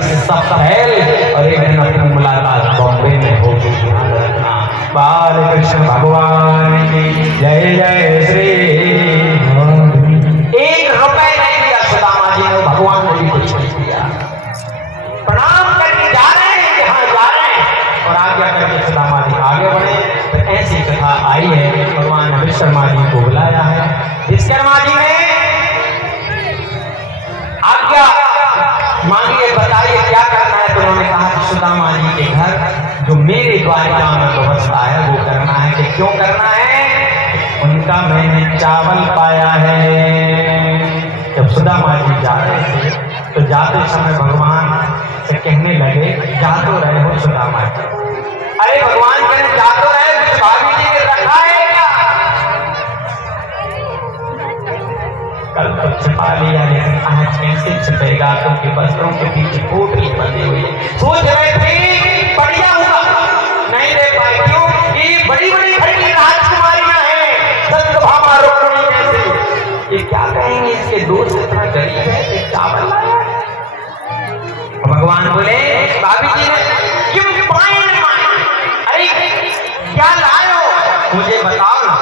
सब फैल और एक दिन अपनी मुलाकात बॉम्बे में होगी। बाल कृष्ण भगवान की जय जय श्री। एक रुपए नहीं दिया सुदामा जी ने, भगवान ने भी कुछ नहीं दिया। प्रणाम करके जा रहे हैं जहां जा रहे हैं और आज्ञा करके सुदामा जी आगे बढ़े। तो ऐसी कथा आई है, भगवान विश्वकर्मा जी को बुलाया है। विश्वकर्मा जी ने आज्ञा मांगिए, बताइए क्या करना है। तो उन्होंने कहा कि सुदामा जी के घर जो मेरे द्वारिका में व्यवस्था है वो करना है। कि क्यों करना है? उनका मैंने चावल पाया है। जब सुदामा जी जा रहे थे तो जाते समय भगवान से कहने लगे, जा तो रहे हो सुदामा जी? अरे भगवान कहने जा तो रहे, कुछ भाभी जी ने रखा है क्या? कल तो छिपा लिया, लेकिन आज कैसे छिपेगा? क्योंकि वस्त्रों के पीछे पोटली बंधी हुई है। सोच रहे थे बढ़िया हुआ, नहीं दे पाए। क्यों? ये बड़ी बड़ी घर की राजकुमारियां हैं, सत्यभामा रुक्मिणी जैसी। ये क्या कहेंगे, इसके दोस्त इतना गरीब है कि चावल लाया। भगवान बोले, भाभी जी ने क्यों पाए न माए? अरे क्या लाए हो मुझे बताओ ना।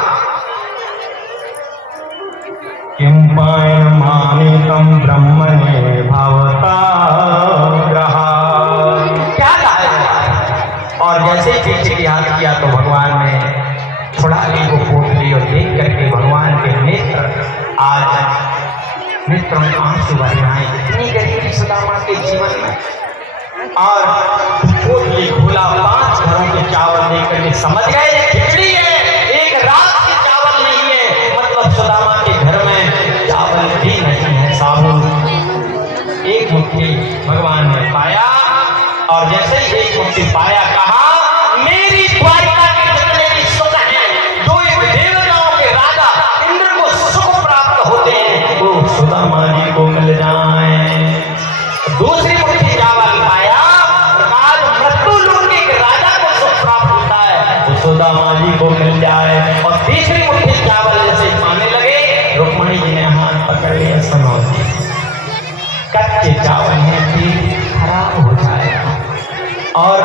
किम पायन मानितम ब्रह्मणे भवता ग्रहा। क्या लाए? और जैसे ही पीछे की हाथ किया तो भगवान ने छुड़ा ली वो पोटली और देख करके भगवान के नेत्र आज नेत्रों में आंसू भर आए। इतनी गरीबी सुदामा के जीवन में। और पोटली खोला, 5 घरों के चावल देकर के समझ गए खिचड़ी है, एक रात के चावल नहीं है। मतलब सुदामा के घर में चावल भी नहीं है, साबुन। एक मुट्ठी भगवान ने पाया और जैसे ही एक मुट्ठी पाया कहा, मेरी द्वारिका के जितने भी सुख हैं, जो एक देवताओं के राजा इंद्र को सुख प्राप्त होते हैं, वो सुदामा जी को मिल जाए। दूसरी मुट्ठी चावल पाया, आज मृत्यु लोक के राजा को सुख प्राप्त होता है, वो सुदामा जी को मिल जाए। और तीसरी मुट्ठी चावल जैसे पाने लगे, रुक्मिणी जी ने हाथ पकड़ लिया, सुनो कच्चे चावल हैं, पेट खराब हो जाएगा। और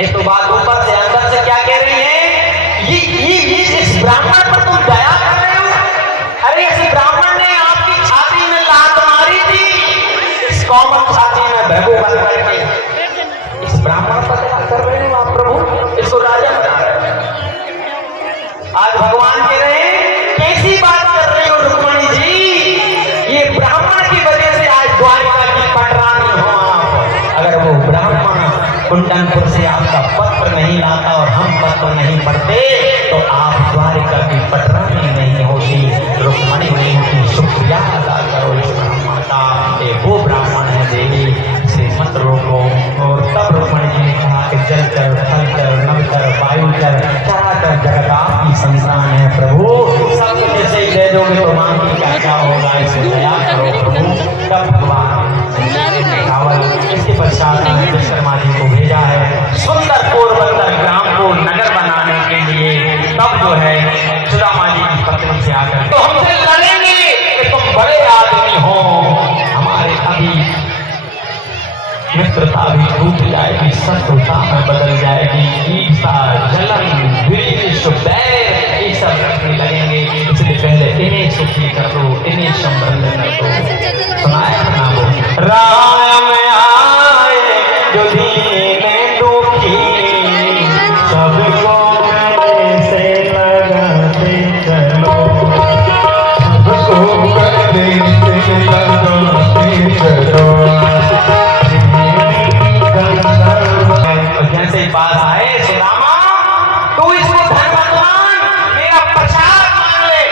एक तो बात ऊपर से अंदर से क्या कह रही है, ये इस ब्राह्मण पर तुम दया कर रहे हो? अरे इस ब्राह्मण ने आपकी छाती में लात मारी थी, इस कौमल छाती में भगो बन करके। इस ब्राह्मण पर दया कर रहे हो आप प्रभु, इसको राजा बना रहे हो। आज भगवान कह रहे हैं, कैसी बात कर रही हो रुक्मिणी जी? ये ब्राह्मण की वजह से आज द्वारिका की पटरानी हो आप। अगर वो ब्राह्मण कुंडनपुर से आपका पत्र नहीं लाता और हम पत्र नहीं पढ़ते तो आप द्वारिका की पटरानी नहीं होती, रुक्मिणी नहीं होती। शुक्रिया अदा करो इस माता, वो ब्राह्मण है देवी, इसे मत रोको। और तब रुक्मिणी जी ने कहा कि जलचर थलचर नवचर वायुचर चराचर जगत आपकी संतान है प्रभु, सब कुछ ऐसे ही दे दोगे तो मांगी क्या होगा, इसे दया करो प्रभु। तब भगवान चावल इसके पश्चात विश्वकर्मा जी को भेजा है सुंदर पोरबंदर ग्राम को नगर बनाने के लिए। तब जो है सुदामा जी की पत्नी से आकर तो हमसे लड़ेंगे कि तुम बड़े आदमी हो, हमारे अभी मित्रता भी टूट जाएगी, शत्रुता में बदल जाएगी, ईर्षा जलन द्वेष बैर ये सब रखने लगेंगे। इसलिए पहले इन्हें सुखी कर दो, इन्हें संबंध कर दो। सुनाया ना वो राम आए जो दीन दुखी, सबको गले से लगाते चलो, सबको गले से लगाते चलो। जैसे पास आए सुदामा, तू इसको धर्मवान मेरा प्रसाद मान ले,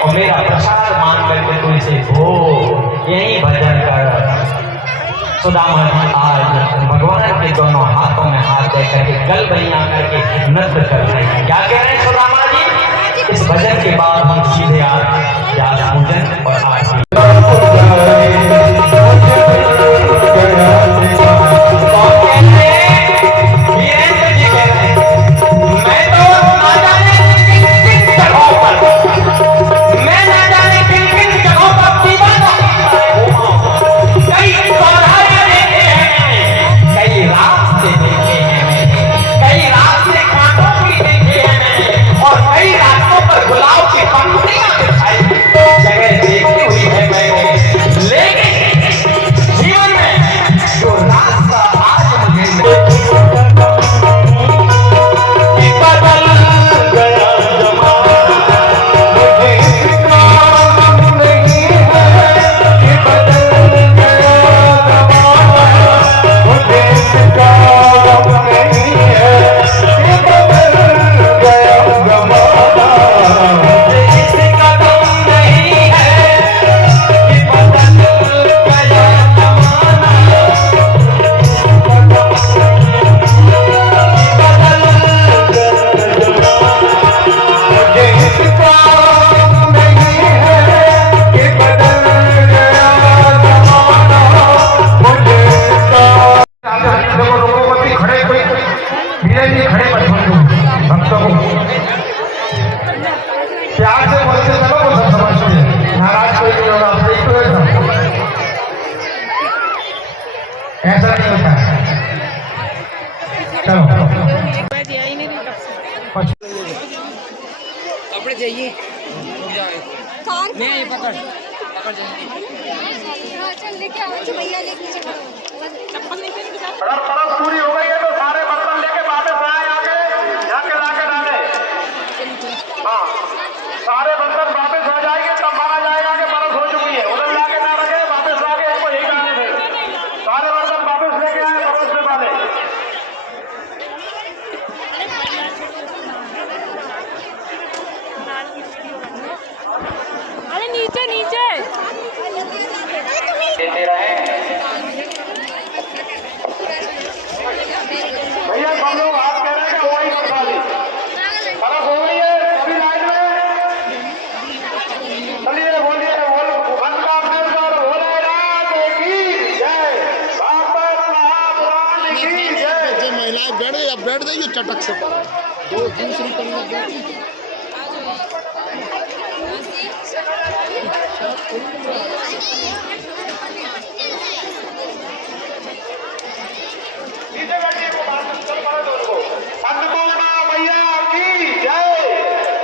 और मेरा प्रसाद मान करके तू इसे भो, यही भजन कर। सुदामा जी आज भगवान के दोनों हाथों में हाथ दे करके गल बनिया करके नृत्य कर रहे हैं। क्या कह रहे हैं सुदामा जी? इस भजन के बाद हम सीधे आज व्यास पूजन और आरती। मैं ना जाने किन किन जगहों पर कपड़े चाहिए नहीं पकड़ पकड़ जल्दी चल लेके आओ भैया लेके चलो चप्पल लेके अगर परस पूरी हो गई है तो सारे बर्तन लेके वापस आए आगे जाके लाके डाले। हाँ, सारे बर्तन वापस हो जाएंगे तब माना जाएगा कि परस हो चुकी है। उधर लाके ना रखे, वापस लाके इनको यही डाले थे। सारे बर्तन वापस लेके आए, परस में डाले। अरे नीचे नीचे देते रहे भैया। सब लोग हाथ कह रहे हैं कि वही बरसाली परस हो गई है। सभी लाइन में चलिए, बोलिए बोल बंद का अपने सर बोले रात की जय, बाबा साहब राम की जय। जो महिलाएं बैठ जाइए चटक से दो दूसरी पन्ना बैठ नीचे बैठिए, वो बात चल पड़े तो उनको। अन्नपूर्णा मैया की जय,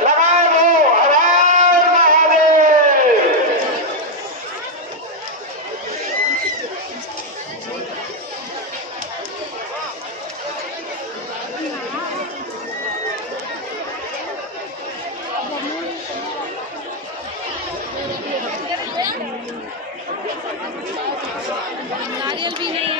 लगाए वो हर हर महादेव। नारियल भी नहीं है